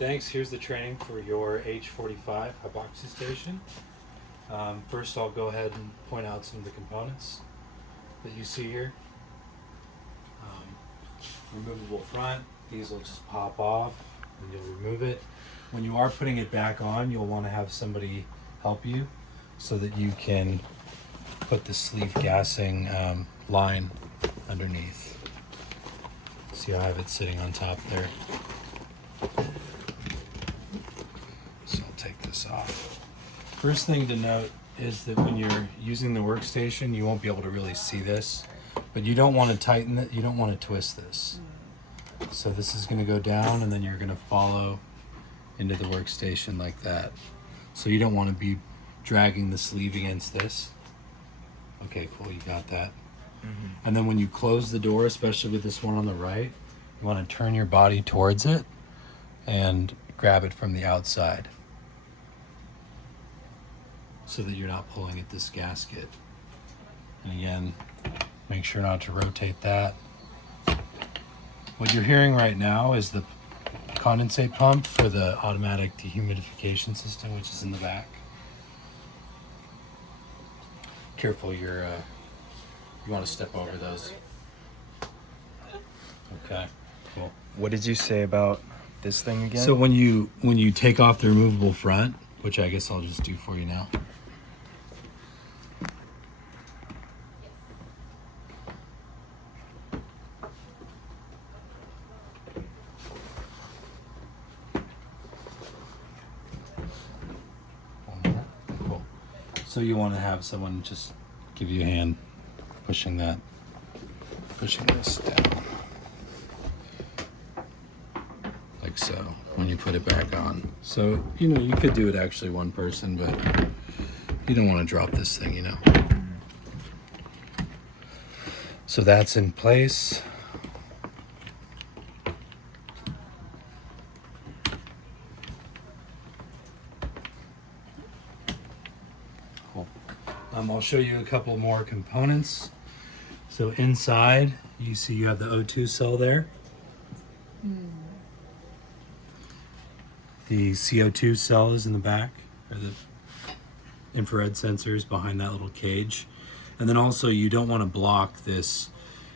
Thanks. Here's the training for your H45 HypOxystation. First, I'll go ahead and point out some of the components that you see here. Removable front. These will just pop off and you'll remove it. When you are putting it back on, you'll want to have somebody help you so that you can put the sleeve gassing line underneath. See, I have it sitting on top there. So I'll take this off. First thing to note is that when you're using the workstation, you won't be able to really see this, but you don't want to tighten it, you don't want to twist this. So this is going to go down and then you're going to follow into the workstation like that. So you don't want to be dragging the sleeve against this. Okay, cool, you got that. And then when you close the door, especially with this one on the right, you want to turn your body towards it and grab it from the outside so that you're not pulling at this gasket. And again, make sure not to rotate that. What you're hearing right now is the condensate pump for the automatic dehumidification system, which is in the back. Careful, you want to step over those. Okay, cool. What did you say about this thing again? So when you take off the removable front, which I guess I'll just do for you now. Cool. So you want to have someone just give you a hand pushing this down. Like so, when you put it back on. So, you could do it actually one person, but you don't want to drop this thing, So that's in place. Cool. I'll show you a couple more components. So inside, you see you have the O2 cell there. The CO2 cell is in the back, or the infrared sensors behind that little cage. And then also you don't want to block this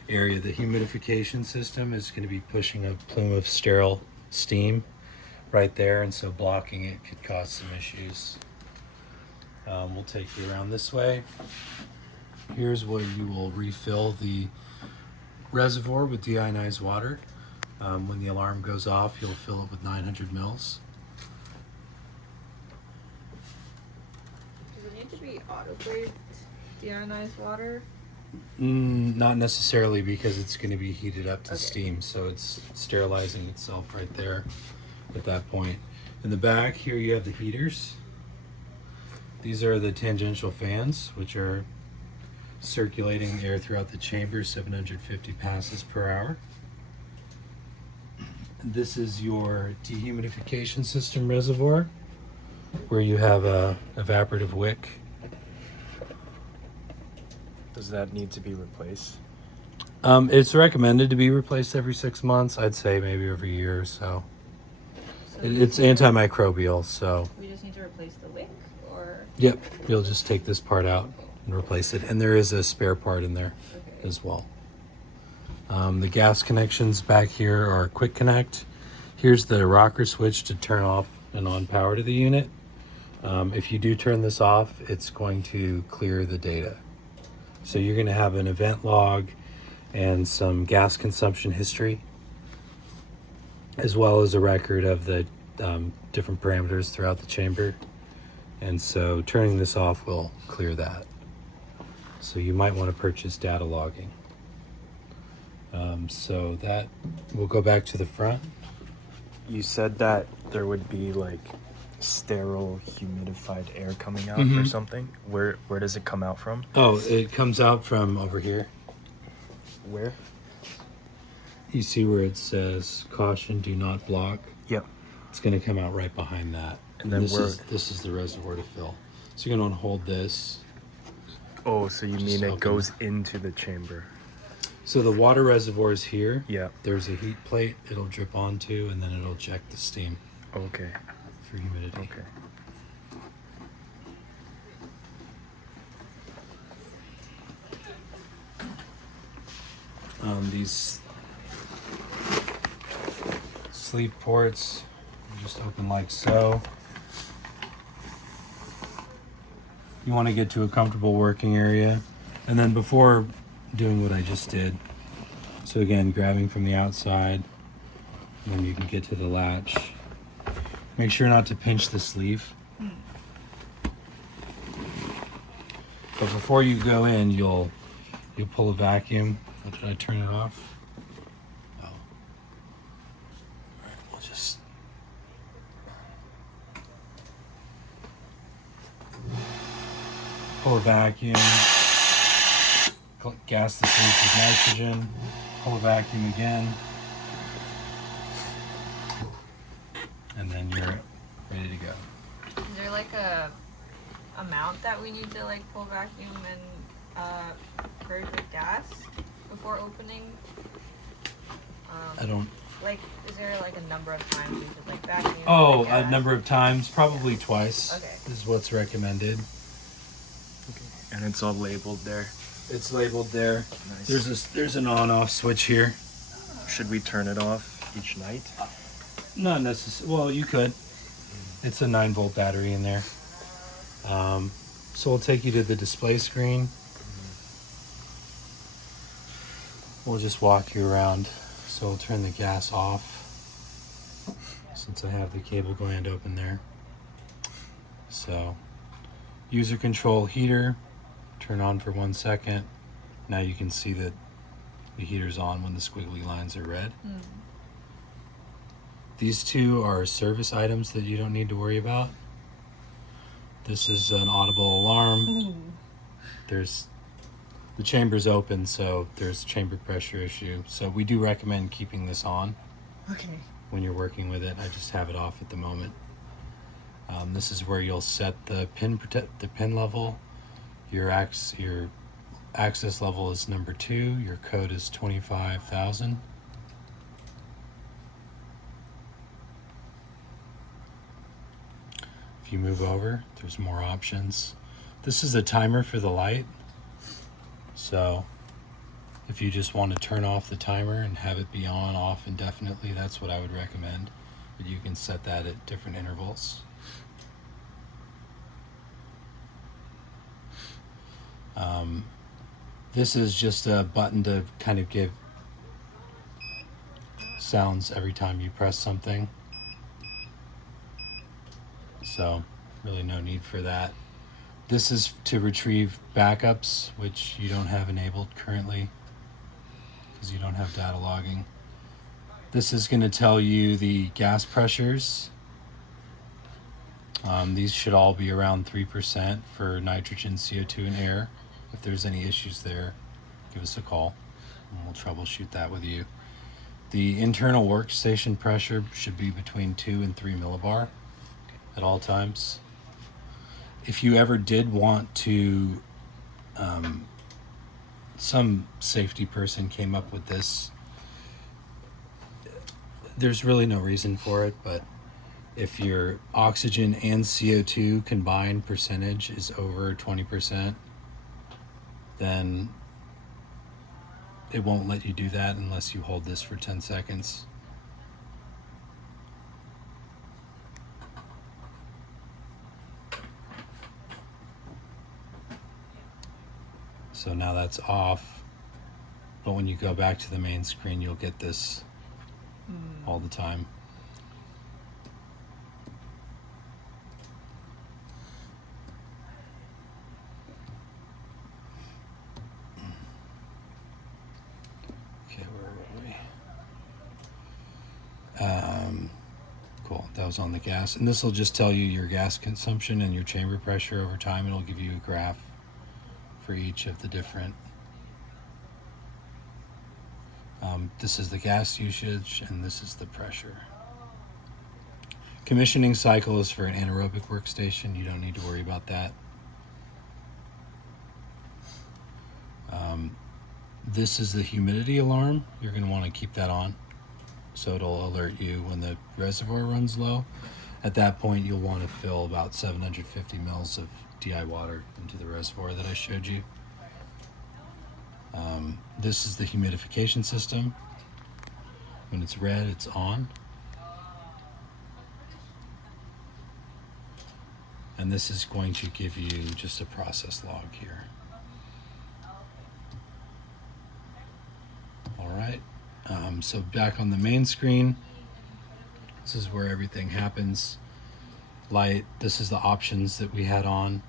area. The humidification system is going to be pushing a plume of sterile steam right there, and so blocking it could cause some issues. We'll take you around this way. Here's where you will refill the reservoir with deionized water. When the alarm goes off, you'll fill it with 900 mils. Does it need to be autoclaved deionized water? Not necessarily, because it's going to be heated up to steam, so it's sterilizing itself right there at that point. In the back here you have the heaters. These are the tangential fans, which are circulating air throughout the chamber, 750 passes per hour. This is your dehumidification system reservoir, where you have a evaporative wick. Does that need to be replaced? It's recommended to be replaced every 6 months. I'd say maybe every year or so. It's antimicrobial, so. We just need to replace the wick, or? Yep, you'll just take this part out and replace it. And there is a spare part in there as well. The gas connections back here are quick connect. Here's the rocker switch to turn off and on power to the unit. If you do turn this off, it's going to clear the data. So you're going to have an event log and some gas consumption history, as well as a record of the different parameters throughout the chamber. And so turning this off will clear that. So you might want to purchase data logging. So that, we'll go back to the front. You said that there would be like sterile humidified air coming out or something. Where does it come out from? Oh, it comes out from over here. Where? You see where it says caution, do not block? Yep. It's going to come out right behind that. And then this is the reservoir to fill. So you're going to hold this. Oh, so you mean it open goes into the chamber? So the water reservoir is here. Yeah. There's a heat plate it'll drip onto, and then it'll eject the steam. Okay. for humidity. Okay. These sleeve ports just open like so. You want to get to a comfortable working area, and then before doing what I just did, so again, grabbing from the outside, and then you can get to the latch. Make sure not to pinch the sleeve. But before you go in, you'll pull a vacuum. Did I turn it off? Oh. All right, we'll just pull a vacuum. Gas the sleeve with nitrogen. Pull a vacuum again. And then you're ready to go. Is there like a amount that we need to like pull vacuum and purge with gas before opening? I don't. Like, is there like a number of times we should like vacuum? Oh, with a gas? number of times, probably twice. Okay. Is what's recommended. Okay. And it's all labeled there. It's labeled there. Nice. There's an on-off switch here. Should we turn it off each night? Not necessarily. Well, you could. It's a 9-volt battery in there. So we'll take you to the display screen. We'll just walk you around. So we'll turn the gas off since I have the cable gland open there. So user control heater, turn on for 1 second. Now you can see that the heater's on when the squiggly lines are red. These two are service items that you don't need to worry about. This is an audible alarm. There's the chamber's open, so there's chamber pressure issue. So we do recommend keeping this on when you're working with it. I just have it off at the moment. This is where you'll set the pin level. Your access level is number 2. Your code is 25,000. If you move over, there's more options. This is a timer for the light. So if you just want to turn off the timer and have it be on, off indefinitely, that's what I would recommend. But you can set that at different intervals. This is just a button to kind of give sounds every time you press something. So really no need for that. This is to retrieve backups, which you don't have enabled currently because you don't have data logging. This is going to tell you the gas pressures. These should all be around 3% for nitrogen, CO2, and air. If there's any issues there, give us a call and we'll troubleshoot that with you. The internal workstation pressure should be between 2 and 3 millibar at all times. If you ever did want to, some safety person came up with this. There's really no reason for it, but if your oxygen and CO2 combined percentage is over 20%, then it won't let you do that unless you hold this for 10 seconds. So now that's off, but when you go back to the main screen, you'll get this all the time. Okay, where were we? Cool, that was on the gas. And this will just tell you your gas consumption and your chamber pressure over time. It'll give you a graph for each of the different. This is the gas usage and this is the pressure. Commissioning cycle is for an anaerobic workstation. You don't need to worry about that. This is the humidity alarm. You're going to want to keep that on. So it'll alert you when the reservoir runs low. At that point, you'll want to fill about 750 mils of DI water into the reservoir that I showed you. This is the humidification system. When it's red, it's on. And this is going to give you just a process log here. All right. So back on the main screen, this is where everything happens. Light, this is the options that we had on.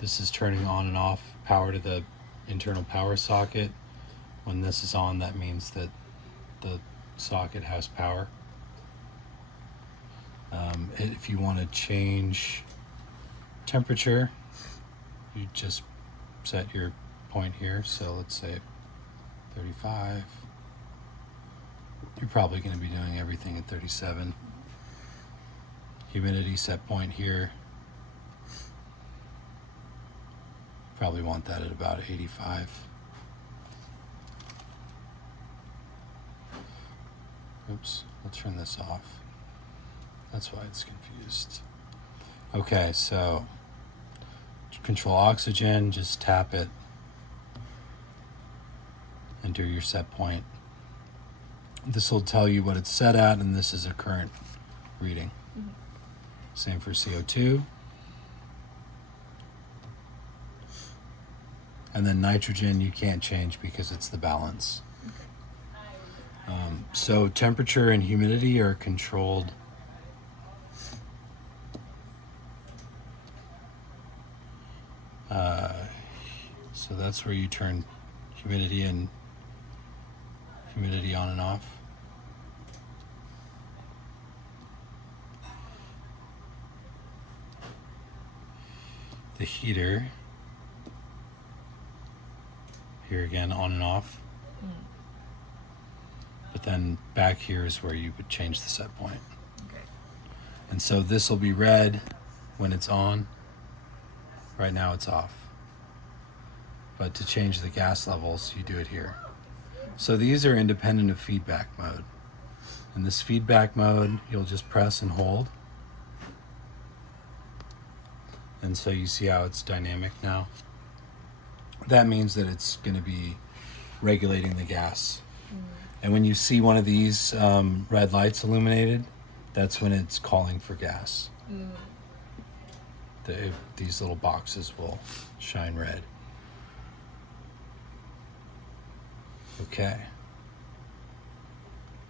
This is turning on and off power to the internal power socket. When this is on, that means that the socket has power. If you want to change temperature, you just set your point here. So let's say 35. You're probably going to be doing everything at 37. Humidity set point here. Probably want that at about 85. Oops, let's turn this off. That's why it's confused. Okay, so to control oxygen, just tap it. Enter your set point. This will tell you what it's set at, and this is a current reading. Mm-hmm. Same for CO2. And then nitrogen you can't change because it's the balance. So temperature and humidity are controlled so that's where you turn humidity on and off. The heater here again, on and off. But then back here is where you would change the set point. Okay. And so this will be red when it's on. Right now it's off. But to change the gas levels, you do it here. So these are independent of feedback mode. In this feedback mode, you'll just press and hold. And so you see how it's dynamic now. That means that it's going to be regulating the gas. And when you see one of these red lights illuminated, that's when it's calling for gas. These little boxes will shine red. Okay.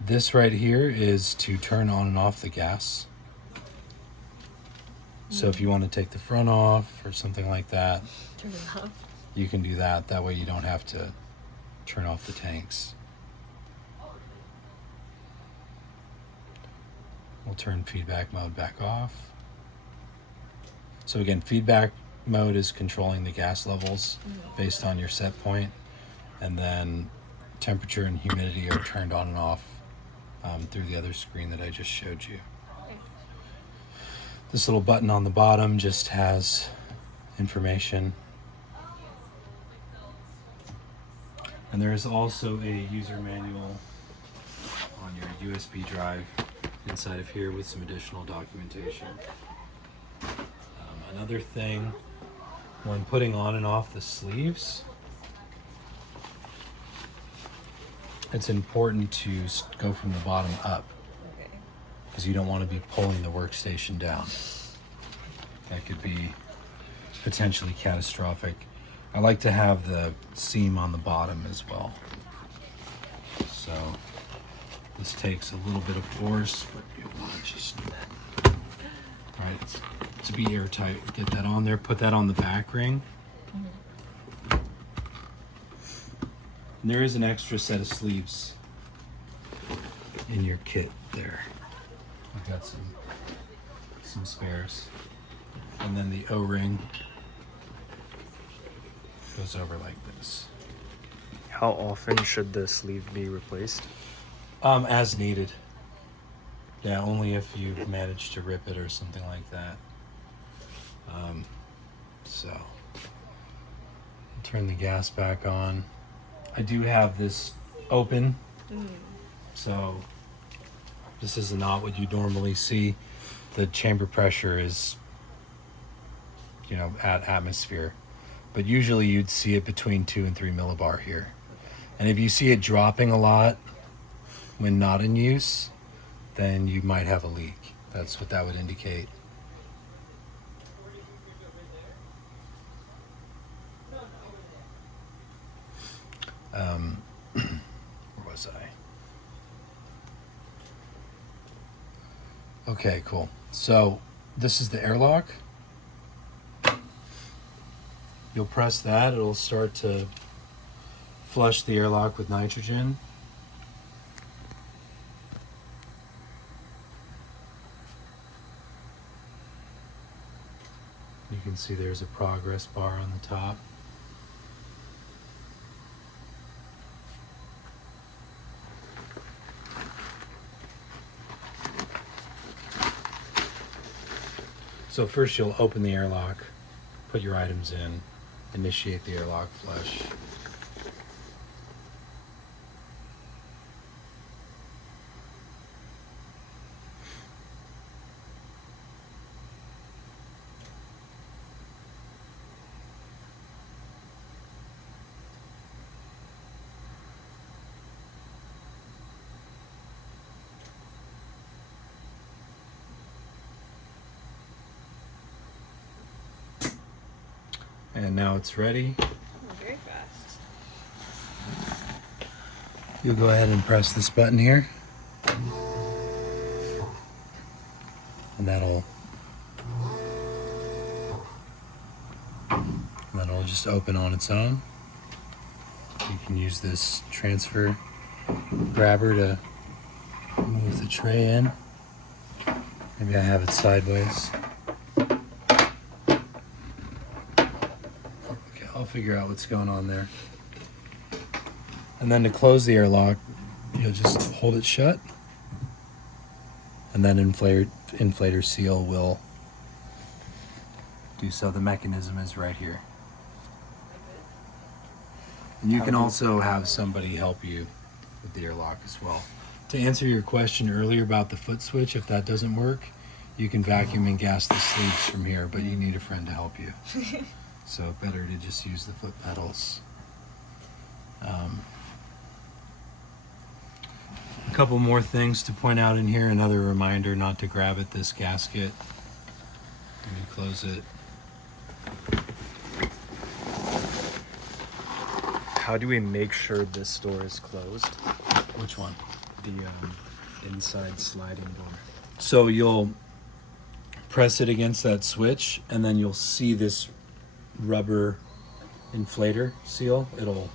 This right here is to turn on and off the gas. So if you want to take the front off or something like that, turn it off. You can do that. That way you don't have to turn off the tanks. We'll turn feedback mode back off. So again, feedback mode is controlling the gas levels based on your set point, and then temperature and humidity are turned on and off through the other screen that I just showed you. This little button on the bottom just has information. And there is also a user manual on your USB drive inside of here with some additional documentation. Another thing, when putting on and off the sleeves, it's important to go from the bottom up, because you don't want to be pulling the workstation down. That could be potentially catastrophic. I like to have the seam on the bottom as well. So this takes a little bit of force, but you want to just, all right, it's to be airtight. Get that on there, put that on the back ring. And there is an extra set of sleeves in your kit there. I've got some spares. And then the O-ring goes over like this. How often should the sleeve be replaced? As needed. Yeah, only if you've managed to rip it or something like that. So, turn the gas back on. I do have this open, so This is not what you normally see. The chamber pressure is, you know, at atmosphere. But usually you'd see it between 2 and 3 millibar here. And if you see it dropping a lot when not in use, then you might have a leak. That's what that would indicate. Where was I? Okay, cool. So this is the airlock. You'll press that, it'll start to flush the airlock with nitrogen. You can see there's a progress bar on the top. So first you'll open the airlock, put your items in, initiate the airlock flush. And now it's ready. Very fast. You'll go ahead and press this button here. And that'll just open on its own. You can use this transfer grabber to move the tray in. Maybe I have it sideways. Okay, I'll figure out what's going on there. And then to close the airlock, you'll just hold it shut. And then inflator seal will do so. The mechanism is right here. And you can also have somebody help you with the airlock as well. To answer your question earlier about the foot switch, if that doesn't work, you can vacuum and gas the sleeves from here, but you need a friend to help you. So better to just use the foot pedals. A couple more things to point out in here. Another reminder not to grab at this gasket when you close it. How do we make sure this door is closed? Which one? The inside sliding door. So you'll press it against that switch, and then you'll see this rubber inflator seal. It'll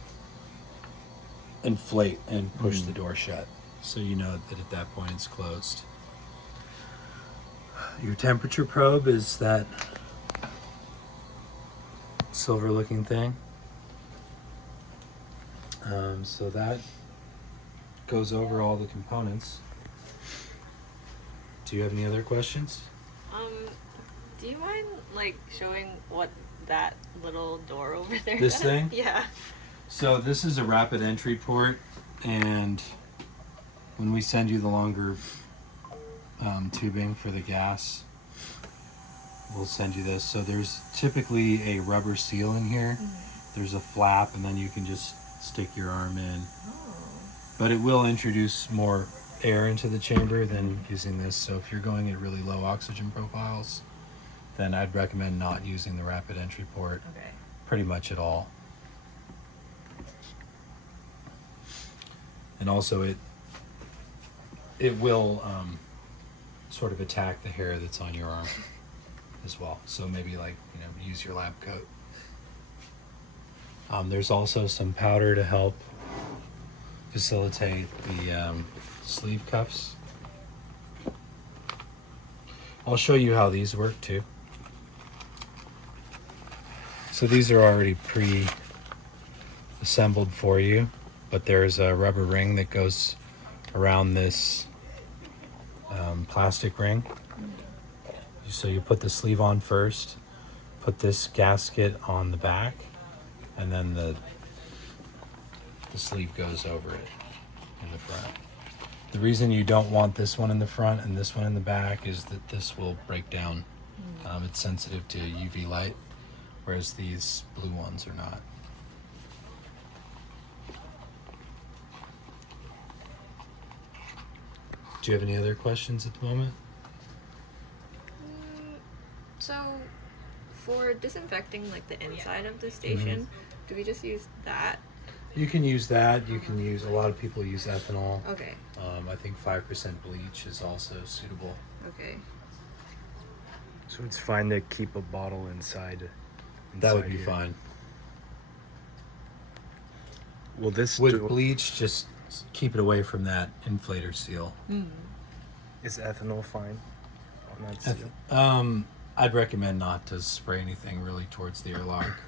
inflate and push the door shut. So you know that at that point it's closed. Your temperature probe is that silver looking thing. So that goes over all the components. Do you have any other questions? Do you mind like showing what that little door over there This does? thing? Yeah. So this is a rapid entry port, and when we send you the longer tubing for the gas, we'll send you this. So there's typically a rubber seal in here. There's a flap, and then you can just stick your arm in. But it will introduce more air into the chamber than using this. So if you're going at really low oxygen profiles, then I'd recommend not using the rapid entry port Okay. pretty much at all. And also it will sort of attack the hair that's on your arm as well. So maybe use your lab coat. There's also some powder to help facilitate the sleeve cuffs. I'll show you how these work too. So these are already pre-assembled for you, but there's a rubber ring that goes around this plastic ring. So you put the sleeve on first, put this gasket on the back, and then the sleeve goes over it in the front. The reason you don't want this one in the front and this one in the back is that this will break down. It's sensitive to UV light, whereas these blue ones are not. Do you have any other questions at the moment? So, for disinfecting like the inside of the station, do we just use that? You can use that. You can use, a lot of people use ethanol. Okay. I think 5% bleach is also suitable. Okay. So it's fine to keep a bottle inside. That would be here. fine. Will this With bleach, just keep it away from that inflator seal. is ethanol fine on that seal? I'd recommend not to spray anything really towards the airlock,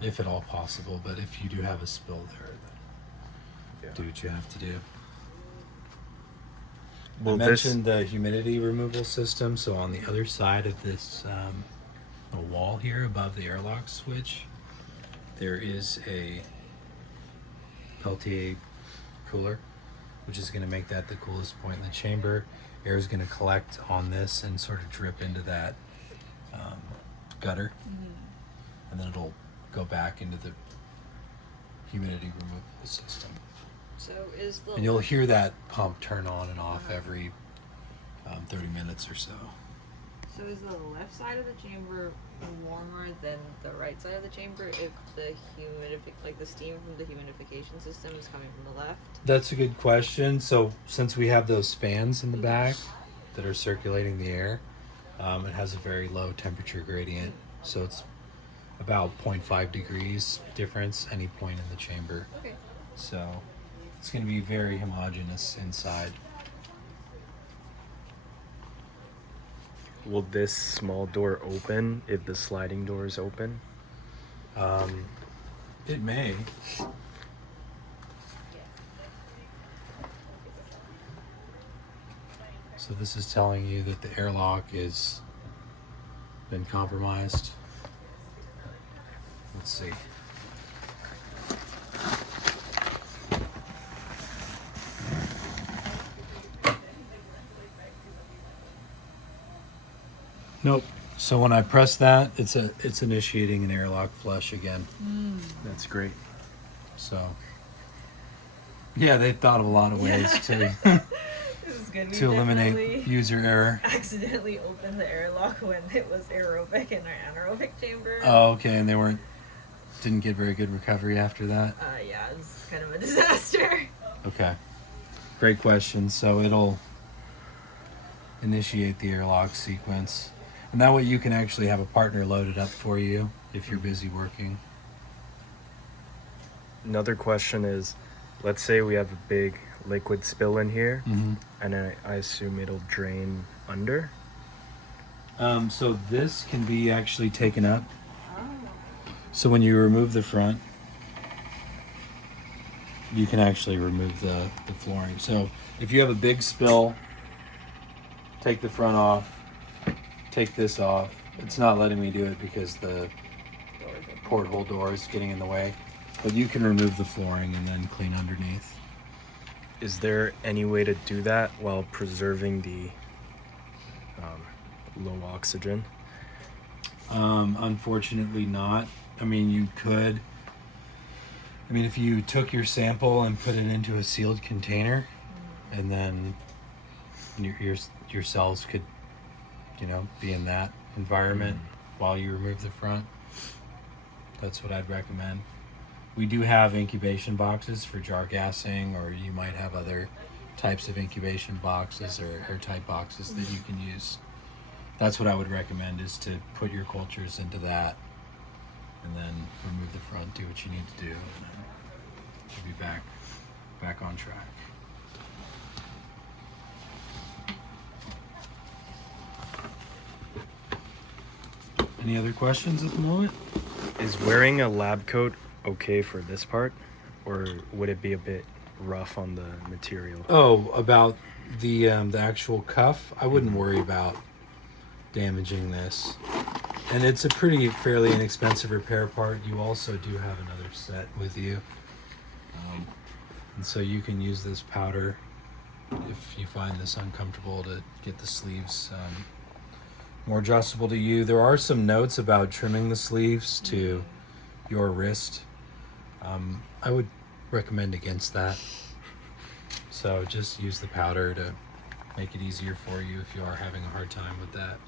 if at all possible. But if you do have a spill there, then do what you have to do. I mentioned the humidity removal system. So on the other side of this the wall here above the airlock switch, there is a Peltier cooler, which is going to make that the coolest point in the chamber. Air is going to collect on this and sort of drip into that gutter, and then it'll go back into the humidity removal system. So is the And you'll hear that pump turn on and off every 30 minutes or so. So is the left side of the chamber warmer than the right side of the chamber if the the steam from the humidification system is coming from the left? That's a good question. So since we have those fans in the back that are circulating the air, it has a very low temperature gradient. So it's about 0.5 degrees difference any point in the chamber. Okay. So it's going to be very homogeneous inside. Will this small door open if the sliding door is open? It may. So this is telling you that the airlock is been compromised. Let's see. Nope. So when I press that, it's initiating an airlock flush again. That's great. So yeah, they've thought of a lot of ways to This is good. to eliminate user error. Accidentally opened the airlock when it was aerobic in our anaerobic chamber. Oh, okay, and they didn't get very good recovery after that. Yeah, it was kind of a disaster. Okay, great question. So it'll initiate the airlock sequence, and that way you can actually have a partner load it up for you if you're busy working. Another question is, let's say we have a big liquid spill in here, and I assume it'll drain under. So this can be actually taken up. So when you remove the front, you can actually remove the flooring. So if you have a big spill, take the front off, take this off. It's not letting me do it because the porthole door is getting in the way. But you can remove the flooring and then clean underneath. Is there any way to do that while preserving the low oxygen? Unfortunately not. I mean, you could. I mean, if you took your sample and put it into a sealed container, and then your cells could, be in that environment while you remove the front. That's what I'd recommend. We do have incubation boxes for jar gassing, or you might have other types of incubation boxes or airtight boxes that you can use. That's what I would recommend, is to put your cultures into that and then remove the front, do what you need to do, and then you'll be back on track. Any other questions at the moment? Is wearing a lab coat okay for this part, or would it be a bit rough on the material? Oh, about the actual cuff, I wouldn't worry about damaging this. And it's a fairly inexpensive repair part. You also do have another set with you. And so you can use this powder if you find this uncomfortable, to get the sleeves more adjustable to you. There are some notes about trimming the sleeves to your wrist. I would recommend against that. So just use the powder to make it easier for you if you are having a hard time with that.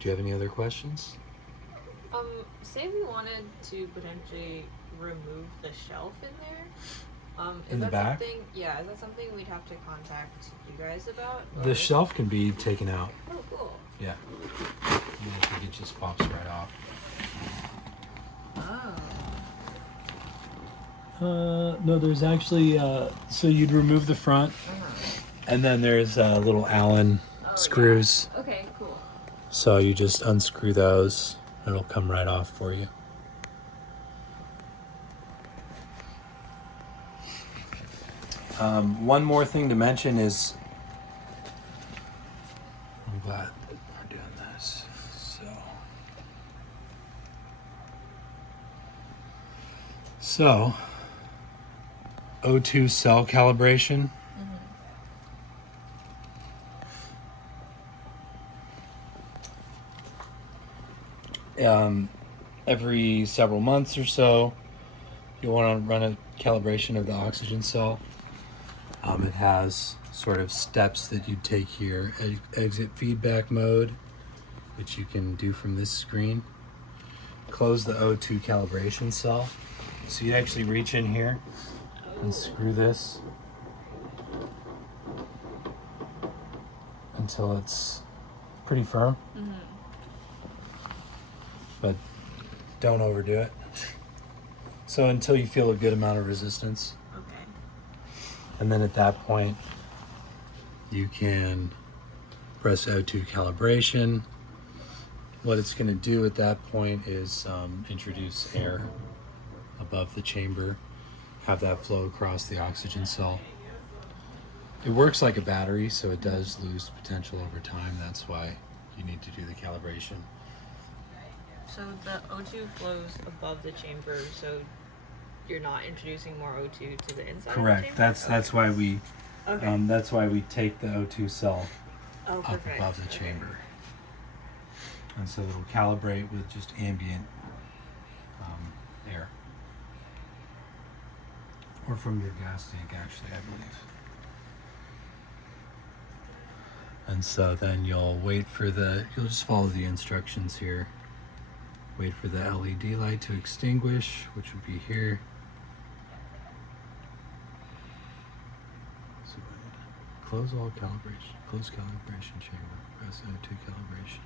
Do you have any other questions? Say we wanted to potentially remove the shelf in there. In the back? Yeah, is that something we'd have to contact you guys about? The or- shelf can be taken out. Oh, cool. Yeah. I think it just pops right off. Oh. No, there's actually, so you'd remove the front, and then there's little Allen screws. Yeah. Okay, cool. So you just unscrew those, it'll come right off for you. One more thing to mention is, I'm glad that we're doing this. So O2 cell calibration. Every several months or so, you want to run a calibration of the oxygen cell. It has sort of steps that you take here. Exit feedback mode, which you can do from this screen. Close the O2 calibration cell. So you actually reach in here and screw this until it's pretty firm. But don't overdo it. So until you feel a good amount of resistance. Okay. And then at that point, you can press O2 calibration. What it's going to do at that point is introduce air above the chamber, have that flow across the oxygen cell. It works like a battery, so it does lose potential over time. That's why you need to do the calibration. So the O2 flows above the chamber, so you're not introducing more O2 to the inside Correct. of the chamber? That's why we Okay. that's why we take the O2 cell Oh, up perfect. above the Okay. chamber. And so it'll calibrate with just ambient air. Or from your gas tank, actually, I believe. And so then you'll you'll just follow the instructions here. Wait for the LED light to extinguish, which would be here. So close all calibration. Close calibration chamber. Press O2 calibration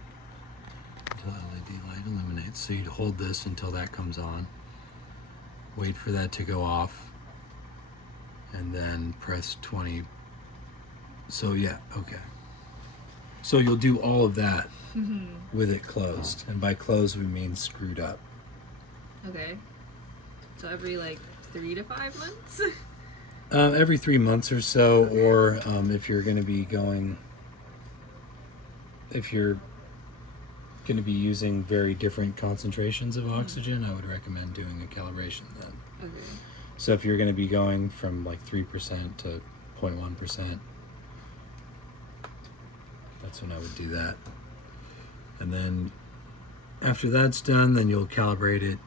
until LED light illuminates. So you'd hold this until that comes on. Wait for that to go off. And then press 20. So yeah, okay. So you'll do all of that with it closed. And by closed, we mean screwed up. Okay. So every 3 to 5 months? Every 3 months or so, or if you're going to be using very different concentrations of oxygen, I would recommend doing a calibration then. Okay. So if you're going to be going from 3% to 0.1%, that's when I would do that. And then after that's done, then you'll calibrate it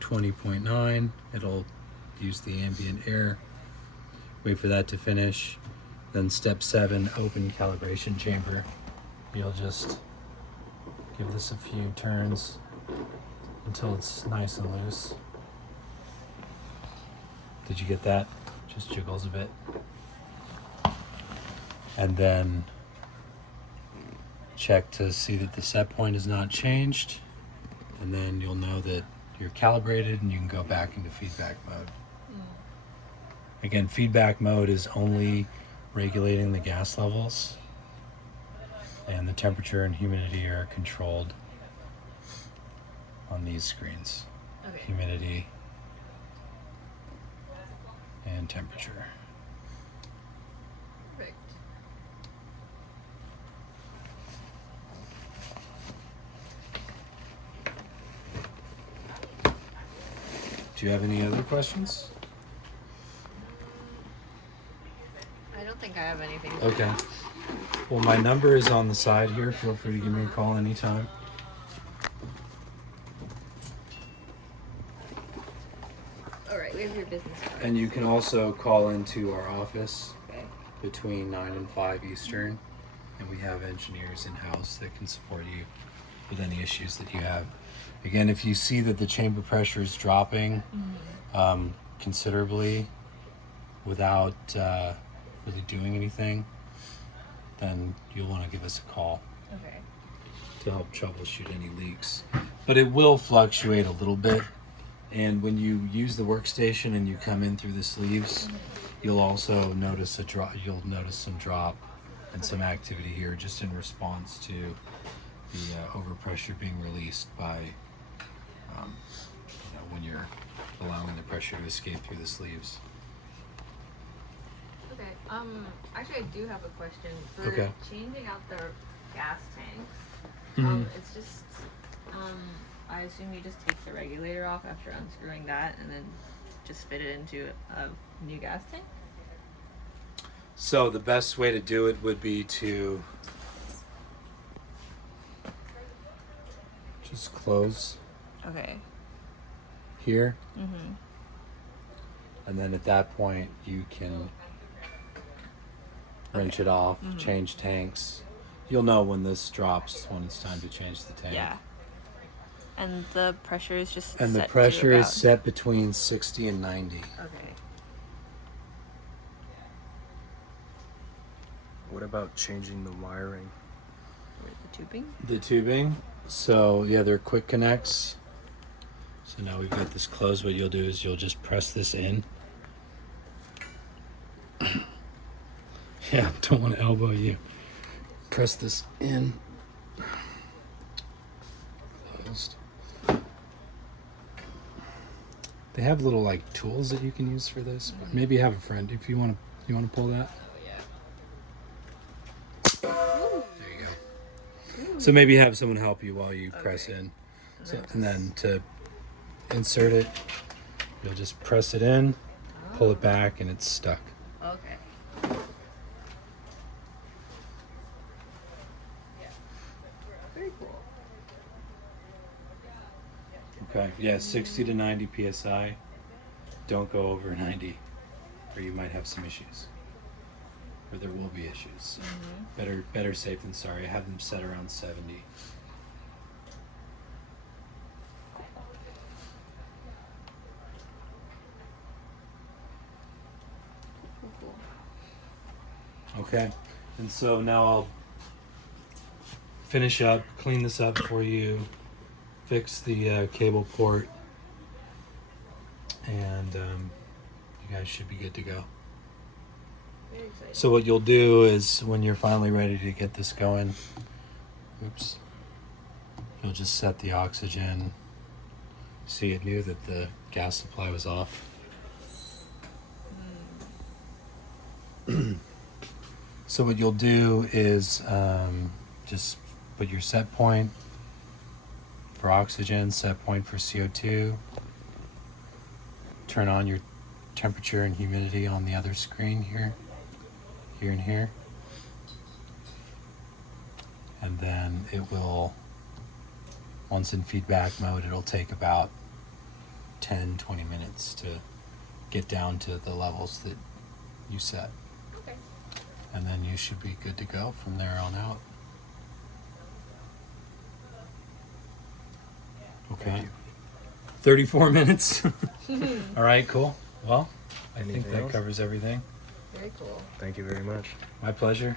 20.9. It'll use the ambient air. Wait for that to finish. Then step 7, open calibration chamber. You'll just give this a few turns until it's nice and loose. Did you get that? Just jiggles a bit. And then check to see that the set point is not changed. And then you'll know that you're calibrated and you can go back into feedback mode. Again, feedback mode is only regulating the gas levels, and the temperature and humidity are controlled on these screens. Okay. Humidity and temperature. Perfect. Do you have any other questions? I don't think I have anything. Okay. Well, my number is on the side here. Feel free to give me a call anytime. All right, we have your business card. And you can also call into our office Okay. between 9 and 5 Eastern. And we have engineers in-house that can support you with any issues that you have. Again, if you see that the chamber pressure is dropping considerably without really doing anything, then you'll want to give us a call Okay. to help troubleshoot any leaks. But it will fluctuate a little bit. And when you use the workstation and you come in through the sleeves, you'll also notice a drop. You'll notice some drop and some activity here, just in response to the overpressure being released by, when you're allowing the pressure to escape through the sleeves. Okay. Actually, I do have a question for Okay. changing out the gas tanks. Mhm. It's just, I assume you just take the regulator off after unscrewing that, and then just fit it into a new gas tank. So the best way to do it would be to just close Okay. here, Mm-hmm. and then at that point you can wrench it off, change tanks. You'll know when this drops, when it's time to change the tank. Yeah. And the pressure is just And the set to pressure is about- set between 60 and 90. Okay. What about changing the wiring? Where's the tubing? The tubing, so yeah, they're quick connects. So now we've got this closed. What you'll do is you'll just press this in. Yeah, don't want to elbow you. Press this in. Closed. They have little like tools that you can use for this. But maybe have a friend if you want to. You want to pull that? Oh There you go. So maybe have someone help you while you press Okay. in. So, and then to insert it, you'll just press it in, pull it back, and it's stuck. yeah. Okay. Very cool. Okay. Yeah, 60 to 90 psi. Don't go over 90, or you might have some issues. Or there will be issues. Better safe than sorry. I have them set around 70. Cool. Okay. And so now I'll finish up, clean this up for you, fix the cable port, and you guys should be good to go. Very exciting. So what you'll do is when you're finally ready to get this going, you'll just set the oxygen. See, it knew that the gas supply was off. So what you'll do is just put your set point for oxygen, set point for CO2. Turn on your temperature and humidity on the other screen here and here. And then it will, once in feedback mode, it'll take about 10-20 minutes to get down to the levels that you set. Okay. And then you should be good to go from there on out. Okay. Thank you. 34 minutes. All right, cool. Well, I think Anything that else? covers everything. Very cool. Thank you very much. My pleasure.